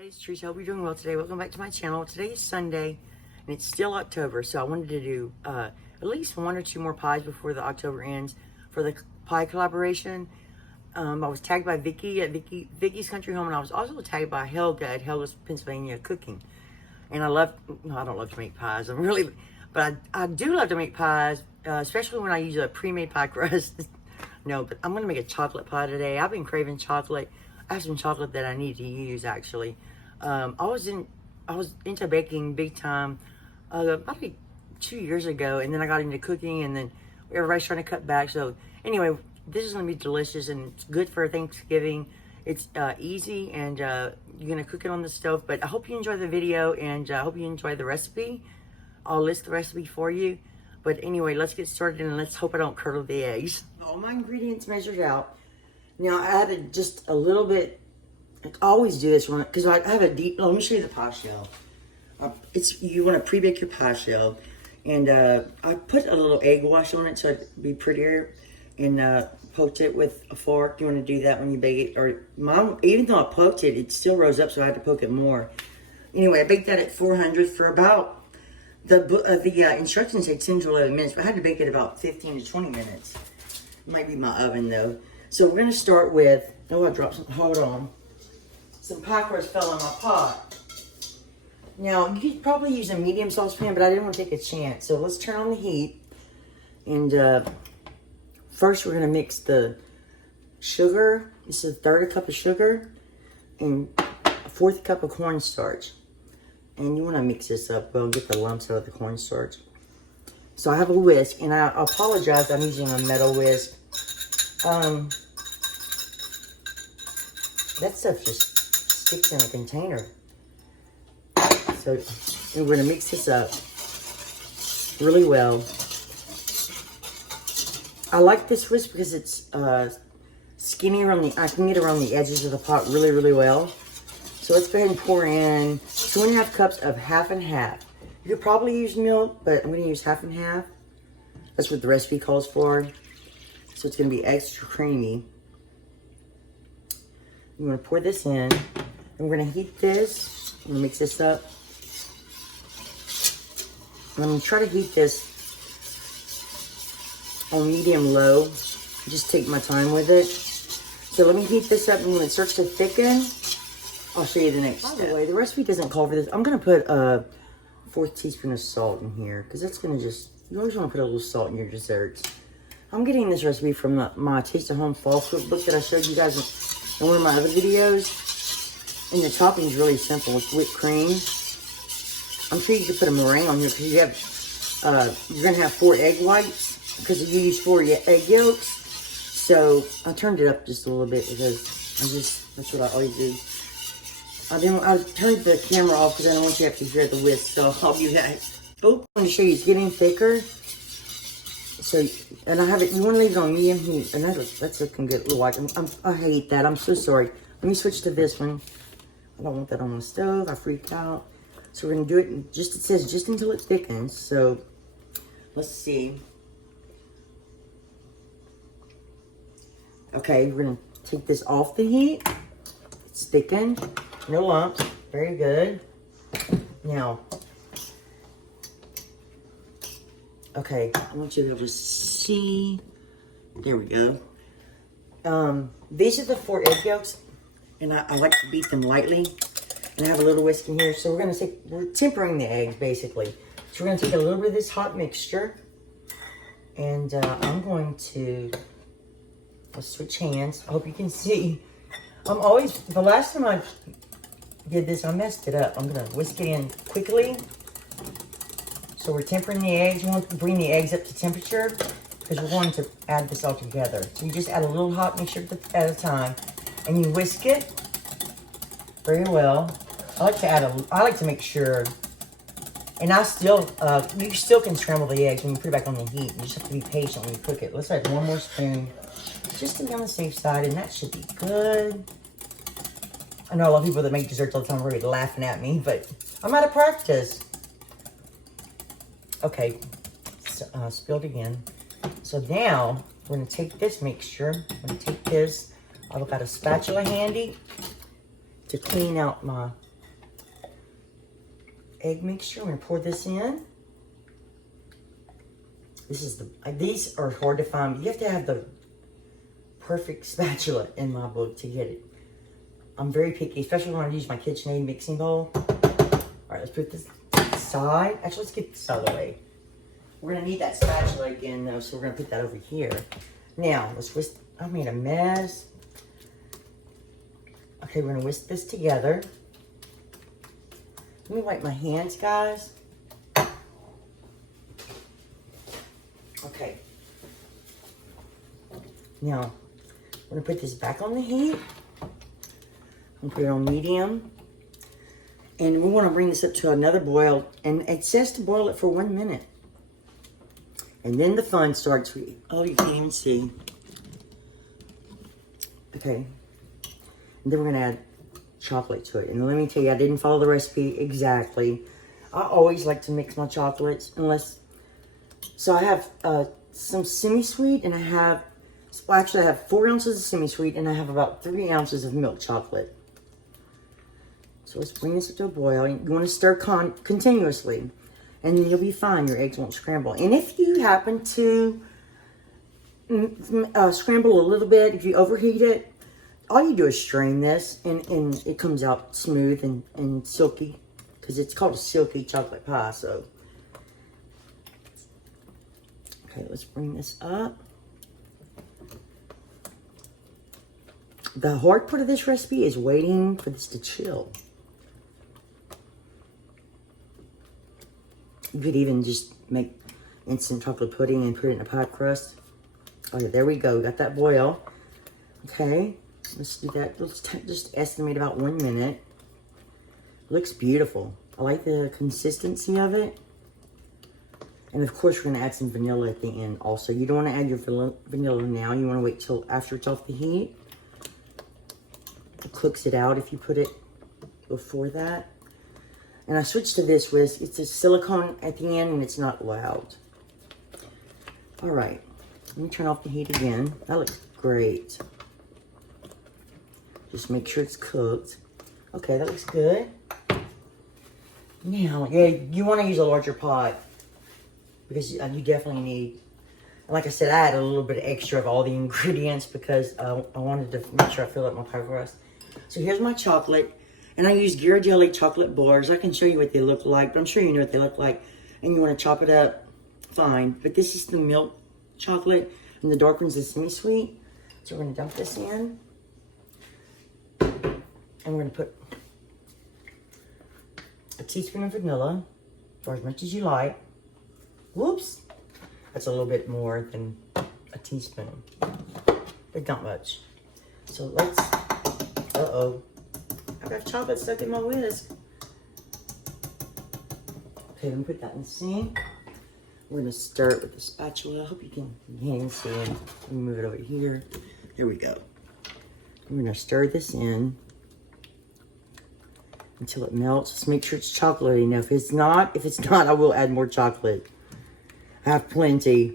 everybody, it's Teresa. I hope you're doing well today. Welcome back to my channel. Today is Sunday, and it's still October, so I wanted to do at least one or two more pies before the October ends for the pie collaboration. I was tagged by Vicky at Vicky's Country Home, and I was also tagged by Helga at Helga's Pennsylvania Cooking. And I don't love to make pies. But I do love to make pies, especially when I use a pre-made pie crust. No, but I'm going to make a chocolate pie today. I've been craving chocolate. I have some chocolate that I need to use, actually. I was into baking big time about 2 years ago, and then I got into cooking, and then everybody's trying to cut back. So anyway, this is going to be delicious, and it's good for Thanksgiving. It's easy, and you're going to cook it on the stove. But I hope you enjoy the video, and I hope you enjoy the recipe. I'll list the recipe for you. But anyway, let's get started, and let's hope I don't curdle the eggs. All my ingredients measured out. Now, I added just a little bit. I always do this one because I have a deep. Let me show you the pie shell. You want to pre-bake your pie shell, and I put a little egg wash on it so it'd be prettier, and poked it with a fork. You want to do that when you bake it, or even though I poked it, it still rose up, so I had to poke it more. Anyway, I baked that at 400 for about the instructions say 10 to 11 minutes, but I had to bake it about 15 to 20 minutes. It might be my oven though. So we're going to start with, I dropped some, hold on. Some pie crust fell in my pot. Now, you could probably use a medium saucepan, but I didn't want to take a chance. So let's turn on the heat. And first we're going to mix the sugar. This is a third cup of sugar and a fourth cup of cornstarch. And you want to mix this up well, get the lumps out of the cornstarch. So I have a whisk, and I apologize, I'm using a metal whisk. That stuff just sticks in a container. So we're going to mix this up really well. I like this whisk because it's skinny around I can get around the edges of the pot really, really well. So let's go ahead and pour in 2.5 cups of half and half. You could probably use milk, but I'm going to use half and half. That's what the recipe calls for. So it's going to be extra creamy. I'm going to pour this in. And we're going to heat this. I'm going to mix this up. And I'm going to try to heat this on medium-low. Just take my time with it. So let me heat this up, and when it starts to thicken, I'll show you the next step. By the way, the recipe doesn't call for this. I'm going to put a 4th teaspoon of salt in here, because that's going to you always want to put a little salt in your desserts. I'm getting this recipe from my Taste of Home Fall Cookbook that I showed you guys in one of my other videos. And the topping is really simple. It's whipped cream. I'm sure you could put a meringue on here because you're going to have 4 egg whites because you use 4 egg yolks. So I turned it up just a little bit because that's what I always do. I turned the camera off because I don't want you to have to hear the whisk, so I'll do that. Oh, I'm going to show you it's getting thicker. So, and I have it, you want to leave it on medium heat, and that's looking good. Ooh, I hate that. I'm so sorry. Let me switch to this one. I don't want that on the stove. I freaked out. So we're going to do it it says just until it thickens. So, let's see. Okay, we're going to take this off the heat. It's thickened. No lumps. Very good. Now, okay, I want you to be able to see. There we go. These are the 4 egg yolks, and I like to beat them lightly. And I have a little whisk in here. So we're tempering the eggs, basically. So we're going to take a little bit of this hot mixture. And I'm going to, let's switch hands. I hope you can see. The last time I did this, I messed it up. I'm going to whisk it in quickly. So we're tempering the eggs. You want to bring the eggs up to temperature because we're going to add this all together. So you just add a little hot mixture at a time, and you whisk it very well. I like to make sure, and you still can scramble the eggs when you put it back on the heat. You just have to be patient when you cook it. Let's add 1 more spoon, just to be on the safe side, and that should be good. I know a lot of people that make desserts all the time are really laughing at me, but I'm out of practice. Okay, spilled again. So now we're going to take this mixture. I'm going to take this. I've got a spatula handy to clean out my egg mixture. I'm gonna pour this in. This is these are hard to find, but you have to have the perfect spatula in my book to get it. I'm very picky, especially when I use my KitchenAid mixing bowl. All right, let's put this aside. Actually, let's get this out of the way. We're gonna need that spatula again though, so we're gonna put that over here. Now, let's whisk. I made a mess. Okay, we're gonna whisk this together. Let me wipe my hands, guys. Okay. Now, we're gonna put this back on the heat. I'm gonna put it on medium. And we wanna bring this up to another boil. And it says to boil it for 1 minute. And then the fun starts. Oh, you can't even see. Okay. And then we're gonna add chocolate to it. And let me tell you, I didn't follow the recipe exactly. I always like to mix my chocolates so I have some semi-sweet and actually I have 4 ounces of semi-sweet and I have about 3 ounces of milk chocolate. So let's bring this up to a boil. You want to stir continuously and then you'll be fine. Your eggs won't scramble. And if you happen to scramble a little bit, if you overheat it, all you do is strain this and it comes out smooth and silky because it's called a silky chocolate pie. So, okay, let's bring this up. The hard part of this recipe is waiting for this to chill. You could even just make instant chocolate pudding and put it in a pie crust. Oh yeah, there we go. Got that boil. Okay. Let's do that. Let's just estimate about 1 minute. Looks beautiful. I like the consistency of it. And of course, we're going to add some vanilla at the end also. You don't want to add your vanilla now. You want to wait till after it's off the heat. It cooks it out if you put it before that. And I switched to this whisk. It's a silicone at the end and it's not loud. All right. Let me turn off the heat again. That looks great. Just make sure it's cooked. Okay, that looks good. Now, yeah, you want to use a larger pot because you definitely need, like I said, I added a little bit extra of all the ingredients because I wanted to make sure I fill up my pie crust. So here's my chocolate, and I use Ghirardelli chocolate bars. I can show you what they look like, but I'm sure you know what they look like. And you want to chop it up, fine. But this is the milk chocolate, and the dark one's the semi-sweet. So we're going to dump this in. And we're going to put a teaspoon of vanilla, or as much as you like. Whoops. That's a little bit more than a teaspoon, but not much. So let's, uh-oh. I got chocolate stuck in my whisk. Okay, I'm going to put that in the sink. We're going to stir it with the spatula. I hope you can't even see it. Let me move it over here. There we go. We're going to stir this in until it melts. Just make sure it's chocolatey. Now, if it's not, I will add more chocolate. I have plenty.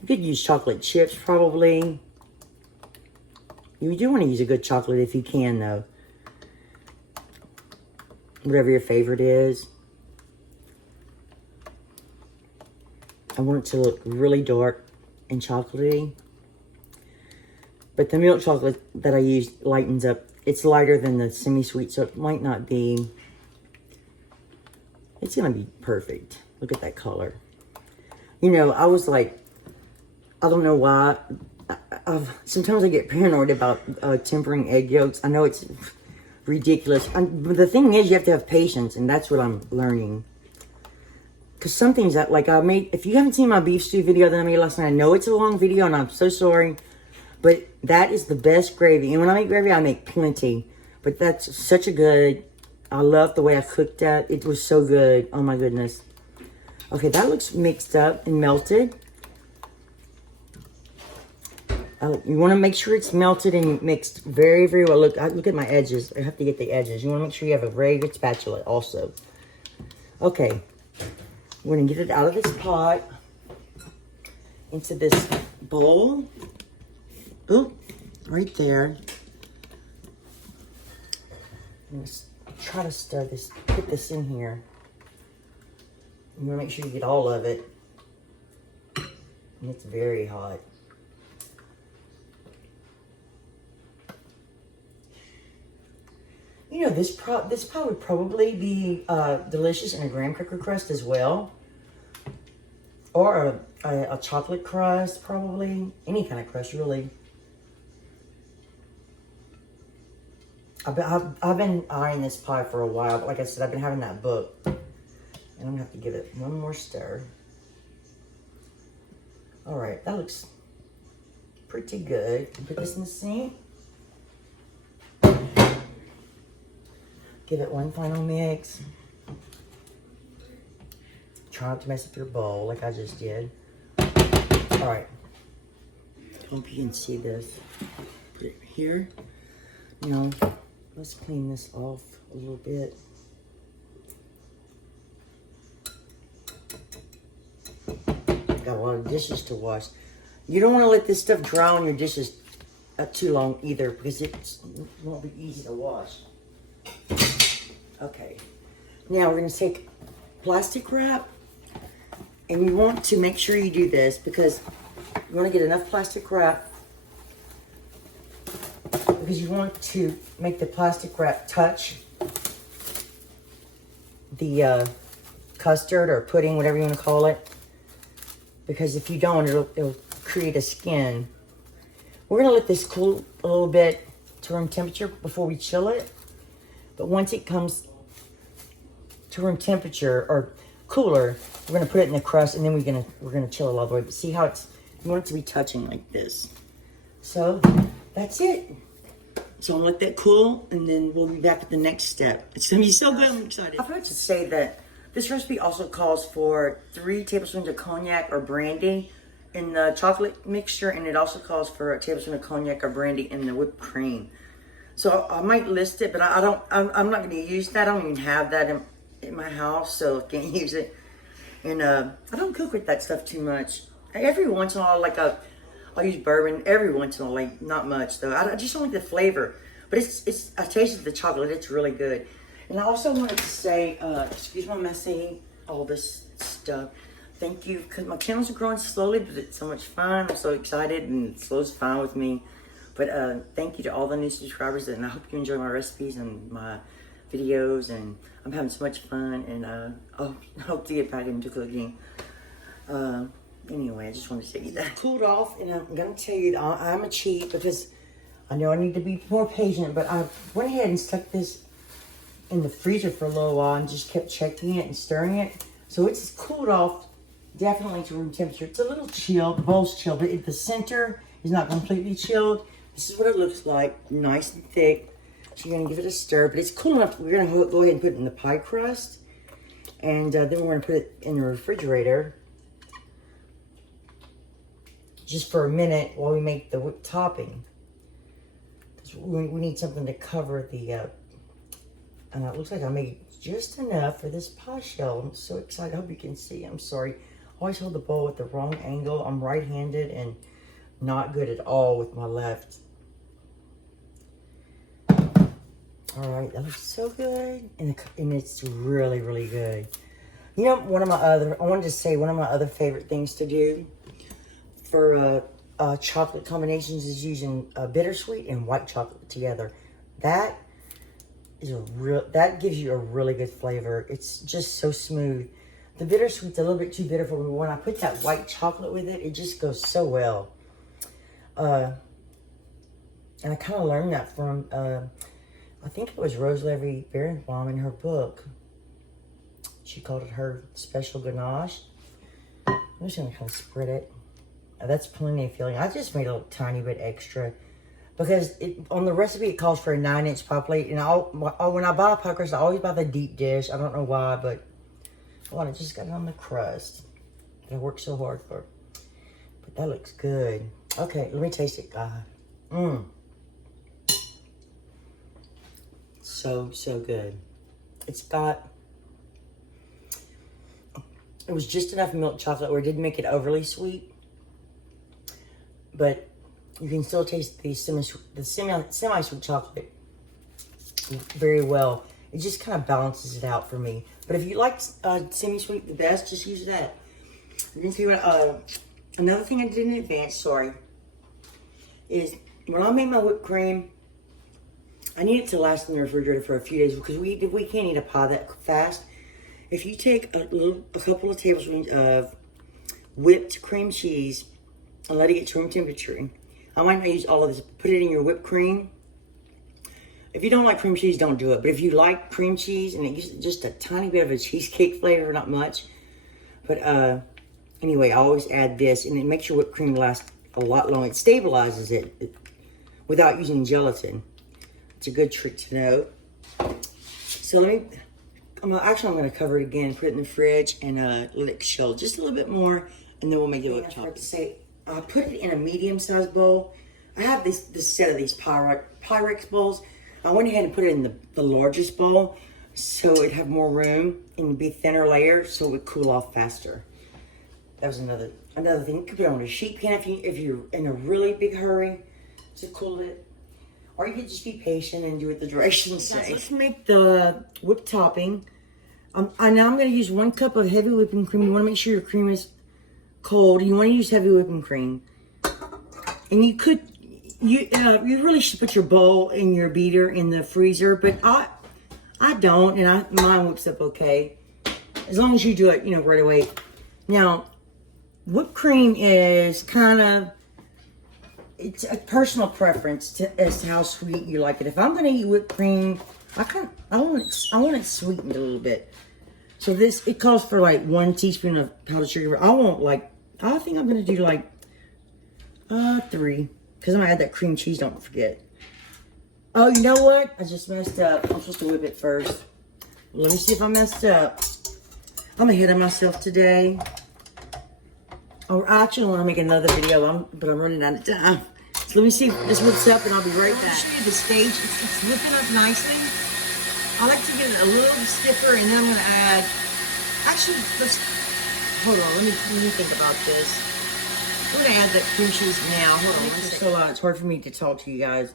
You could use chocolate chips, probably. You do want to use a good chocolate if you can, though. Whatever your favorite is. I want it to look really dark and chocolatey. But the milk chocolate that I used lightens up. It's lighter than the semi-sweet, so it might not be. It's going to be perfect. Look at that color. You know, I was like, I don't know why. Sometimes I get paranoid about tempering egg yolks. I know it's ridiculous. But the thing is, you have to have patience, and that's what I'm learning. Because some things that, like I made, if you haven't seen my beef stew video that I made last night, I know it's a long video, and I'm so sorry. But that is the best gravy. And when I make gravy, I make plenty. But that's such a good, I love the way I cooked that. It was so good. Oh my goodness. Okay, that looks mixed up and melted. You want to make sure it's melted and mixed very, very well. Look at my edges. I have to get the edges. You want to make sure you have a very good spatula also. Okay. We're going to get it out of this pot into this bowl. Oop, right there. I'm going to try to stir this, put this in here. You want to make sure you get all of it. And it's very hot. You know, this pie would probably be delicious in a graham cracker crust as well. Or a chocolate crust, probably. Any kind of crust, really. I've been eyeing this pie for a while, but like I said, I've been having that book. And I'm going to have to give it one more stir. All right, that looks pretty good. Put this in the sink. Give it one final mix. Try not to mess up your bowl like I just did. All right. Hope you can see this. Put it here. Now, let's clean this off a little bit. Got a lot of dishes to wash. You don't want to let this stuff dry on your dishes too long either, because it won't be easy to wash. Okay. Now we're going to take plastic wrap. And you want to make sure you do this because you want to get enough plastic wrap, because you want to make the plastic wrap touch the custard or pudding, whatever you want to call it. Because if you don't, it'll create a skin. We're going to let this cool a little bit to room temperature before we chill it. But once it comes to room temperature or cooler, we're gonna put it in the crust, and then we're gonna chill it all the way. But see how you want it to be touching like this. So that's it. So I'll let that cool, and then we'll be back at the next step. It's gonna be so good. I'm excited. I forgot to say that this recipe also calls for 3 tablespoons of cognac or brandy in the chocolate mixture, and it also calls for a tablespoon of cognac or brandy in the whipped cream. So I might list it, but I'm not gonna use that. I don't even have that in my house, so I can't use it. And I don't cook with that stuff too much. Every once in a while, like I'll use bourbon every once in a while, like not much though. I just don't like the flavor, but I tasted the chocolate. It's really good. And I also wanted to say, excuse my messy, all this stuff. Thank you, because my channels are growing slowly, but it's so much fun. I'm so excited, and slow's fine with me. But thank you to all the new subscribers, and I hope you enjoy my recipes and my videos, and I'm having so much fun, and I hope to get back into cooking. Anyway, I just wanted to say that. Cooled off, and I'm going to tell you that I'm a cheat, because I know I need to be more patient, but I went ahead and stuck this in the freezer for a little while and just kept checking it and stirring it. So it's cooled off definitely to room temperature. It's a little chilled, the bowl's chilled, but the center is not completely chilled. This is what it looks like, nice and thick. So you're gonna give it a stir, but it's cool enough. We're gonna go ahead and put it in the pie crust, and then we're gonna put it in the refrigerator just for a minute while we make the whipped topping. We need something to cover the, and it looks like I made just enough for this pie shell. I'm so excited. I hope you can see. I'm sorry. I always hold the bowl at the wrong angle. I'm right-handed and not good at all with my left. All right, that looks so good, and it's really, really good. You know, I wanted to say one of my other favorite things to do for chocolate combinations is using bittersweet and white chocolate together. That gives you a really good flavor. It's just so smooth. The bittersweet's a little bit too bitter for me. When I put that white chocolate with it, it just goes so well. And I kind of learned that from I think it was Rose Levy Berenbaum in her book. She called it her special ganache. I'm just gonna kind of spread it. That's plenty of filling. I just made a tiny bit extra because on the recipe it calls for a 9-inch pie plate. And when I buy a pie crust, I always buy the deep dish. I don't know why, but I just got it on the crust that I worked so hard for. But that looks good. Okay, let me taste it, guys. So good. It was just enough milk chocolate where it didn't make it overly sweet, but you can still taste the semi-sweet chocolate very well. It just kind of balances it out for me. But if you like semi-sweet the best, just use that. And then see what, another thing I did in advance, is when I make my whipped cream, I need it to last in the refrigerator for a few days because we can't eat a pie that fast. If you take a couple of tablespoons of whipped cream cheese and let it get to room temperature, I might not use all of this. Put it in your whipped cream. If you don't like cream cheese, don't do it. But if you like cream cheese and it gives just a tiny bit of a cheesecake flavor, not much. But anyway, I always add this, and it makes your whipped cream last a lot longer. It stabilizes it without using gelatin. It's a good trick to know. So I'm going to cover it again, put it in the fridge, and let it chill just a little bit more, and then we'll make it look choppy. I put it in a medium-sized bowl. I have this set of these Pyrex bowls. I went ahead and put it in the largest bowl so it'd have more room and be thinner layer so it would cool off faster. That was another thing. You could put it on a sheet pan if you're in a really big hurry to cool it. Or you could just be patient and do it the directions say. Let's make the whipped topping. Now I'm going to use 1 cup of heavy whipping cream. You want to make sure your cream is cold. You want to use heavy whipping cream. And you really should put your bowl and your beater in the freezer, but I don't, and mine whips up okay. As long as you do it, right away. Now, whipped cream is it's a personal preference as to how sweet you like it. If I'm gonna eat whipped cream, I want it sweetened a little bit. So it calls for like 1 teaspoon of powdered sugar. I think I'm gonna do like 3. Because I'm going to add that cream cheese, don't forget. Oh, you know what? I just messed up. I'm supposed to whip it first. Let me see if I messed up. I'm ahead of myself today. Oh, I actually want to make another video, but I'm running out of time. So let me see if this whips up, and I'll be right back. I'll show you the stage. It's whipping up nicely. I like to get it a little stiffer, and then I'm going to add... Actually, hold on. Let me think about this. I'm going to add that cream cheese now. Hold on. So it's hard for me to talk to you guys.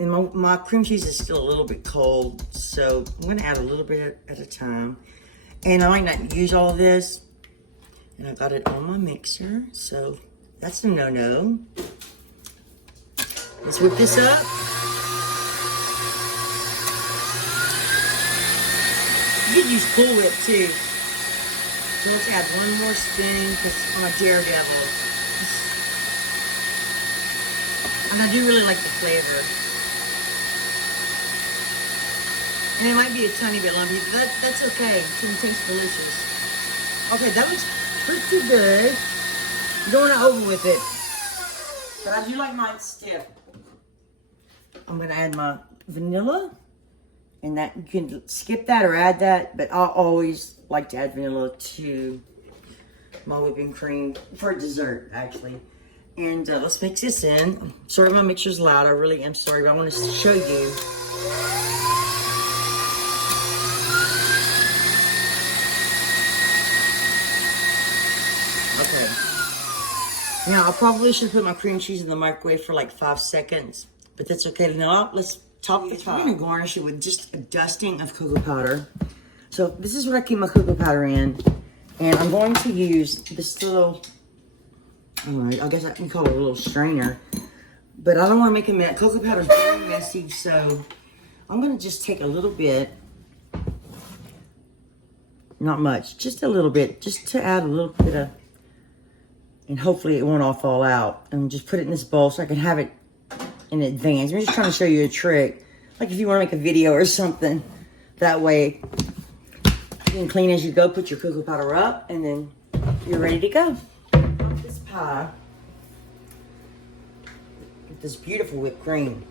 And my cream cheese is still a little bit cold. So I'm going to add a little bit at a time. And I might not use all of this. And I got it on my mixer. So that's a no-no. Let's whip this up. You could use Cool Whip too. So let's add 1 more spoon because I'm a daredevil. And I do really like the flavor. And it might be a tiny bit lumpy, but that's okay. It's going to taste delicious. Okay, that looks pretty good. You don't want to over with it. But I do like mine stiff. I'm going to add my vanilla. And that you can skip that or add that. But I always like to add vanilla to my whipping cream. For dessert, actually. And let's mix this in. Sorry my mixer's loud. I really am sorry, but I want to show you. Okay. Now, I probably should put my cream cheese in the microwave for like 5 seconds. But that's okay. Now, let's top the top. I'm going to garnish it with just a dusting of cocoa powder. So, this is what I keep my cocoa powder in. And I'm going to use this little... Alright, I guess I can call it a little strainer. But I don't want to make a mess. Cocoa powder is very messy, so I'm going to just take a little bit. Not much, just a little bit. Just to add a little bit of... And hopefully it won't all fall out. And just put it in this bowl so I can have it in advance. I'm just trying to show you a trick. Like if you want to make a video or something. That way, you can clean as you go. Put your cocoa powder up, and then you're ready to go. This pie with this beautiful whipped cream.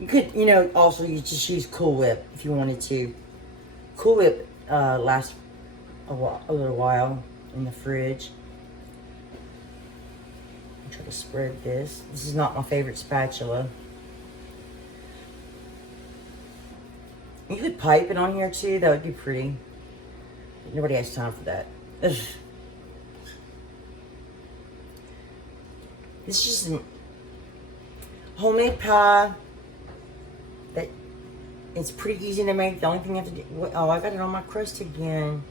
You could, also you just use Cool Whip if you wanted to. Cool Whip lasts a little while in the fridge. I'll try to spread this. This is not my favorite spatula. You could pipe it on here too. That would be pretty. But nobody has time for that. Ugh. This just homemade pie that it's pretty easy to make. The only thing you have to do, oh, I got it on my crust again.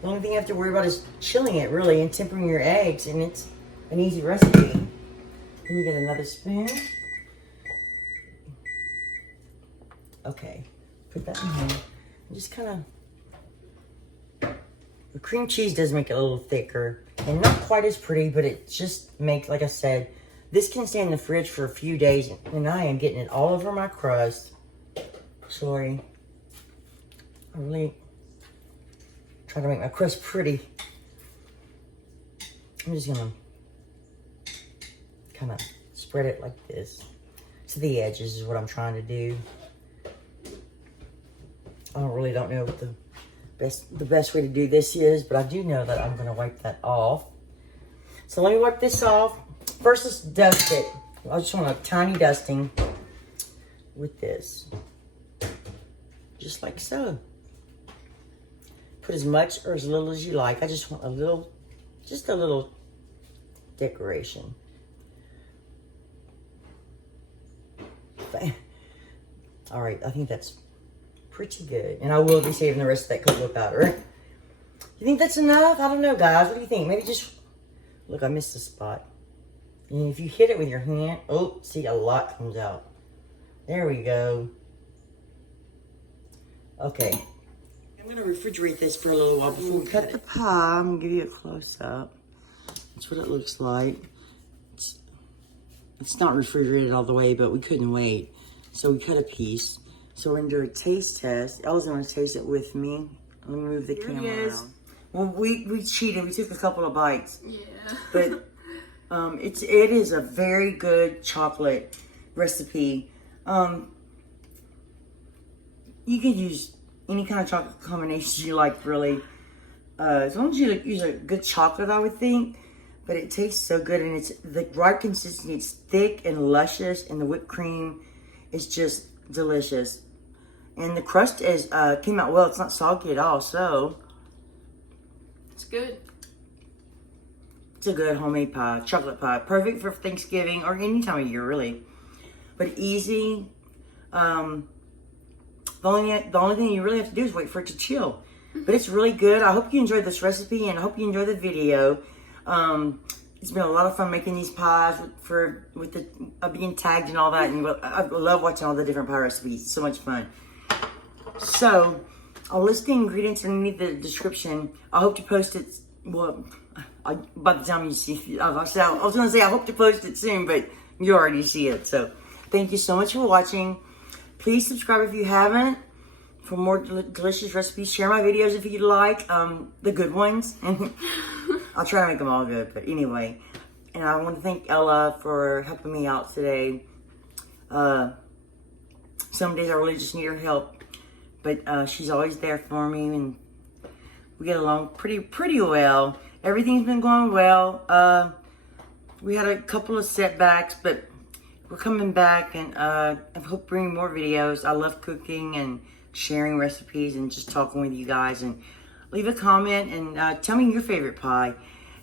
The only thing you have to worry about is chilling it, really, and tempering your eggs, and it's an easy recipe. Let me get another spoon. Okay, put that in here. Just kind of, the cream cheese does make it a little thicker, and not quite as pretty, but it just makes, like I said, this can stay in the fridge for a few days, and I am getting it all over my crust. Sorry. I really try to make my crust pretty. I'm just gonna kind of spread it like this to the edges is what I'm trying to do. I really don't know what the best way to do this is, but I do know that I'm gonna wipe that off. So let me wipe this off. First, let's dust it. I just want a tiny dusting with this. Just like so. Put as much or as little as you like. I just want a little, just a little decoration. All right, I think that's pretty good. And I will be saving the rest of that cocoa powder. You think that's enough? I don't know, guys. What do you think? Maybe just, look, I missed a spot. And if you hit it with your hand, oh, see, a lot comes out. There we go. Okay. I'm going to refrigerate this for a little while before we cut the pie. I'm going to give you a close-up. That's what it looks like. It's not refrigerated all the way, but we couldn't wait. So we cut a piece. So we're going to do a taste test. Ella's going to taste it with me. Let me move the camera around. Well, we cheated. We took a couple of bites. Yeah. But it is a very good chocolate recipe. You can use any kind of chocolate combination you like, really. As long as you use a good chocolate, I would think. But it tastes so good, and it's the right consistency. It's thick and luscious, and the whipped cream is just delicious. And the crust came out well. It's not soggy at all, so it's good. It's a good homemade pie, chocolate pie. Perfect for Thanksgiving or any time of year, really. But easy. The only thing you really have to do is wait for it to chill. But it's really good. I hope you enjoyed this recipe, and I hope you enjoyed the video. It's been a lot of fun making these pies with the being tagged and all that. And I love watching all the different pie recipes. It's so much fun. So I'll list the ingredients underneath the description. I hope to post it. Well, by the time you see, I was going to say I hope to post it soon, but you already see it. So thank you so much for watching. Please subscribe if you haven't for more delicious recipes. Share my videos if you'd like, the good ones. I'll try to make them all good, but anyway. And I want to thank Ella for helping me out today. Some days I really just need her help, but she's always there for me, and we get along pretty well. Everything's been going well. We had a couple of setbacks, but we're coming back, and I hope to bring more videos. I love cooking and sharing recipes and just talking with you guys. And leave a comment and tell me your favorite pie.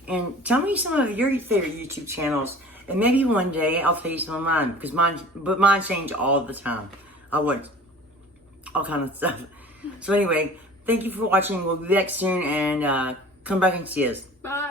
And tell me some of your favorite YouTube channels. And maybe one day I'll tell you some of mine, because mine change all the time. I want all kind of stuff. So anyway, thank you for watching. We'll be back soon, and come back and see us. Bye.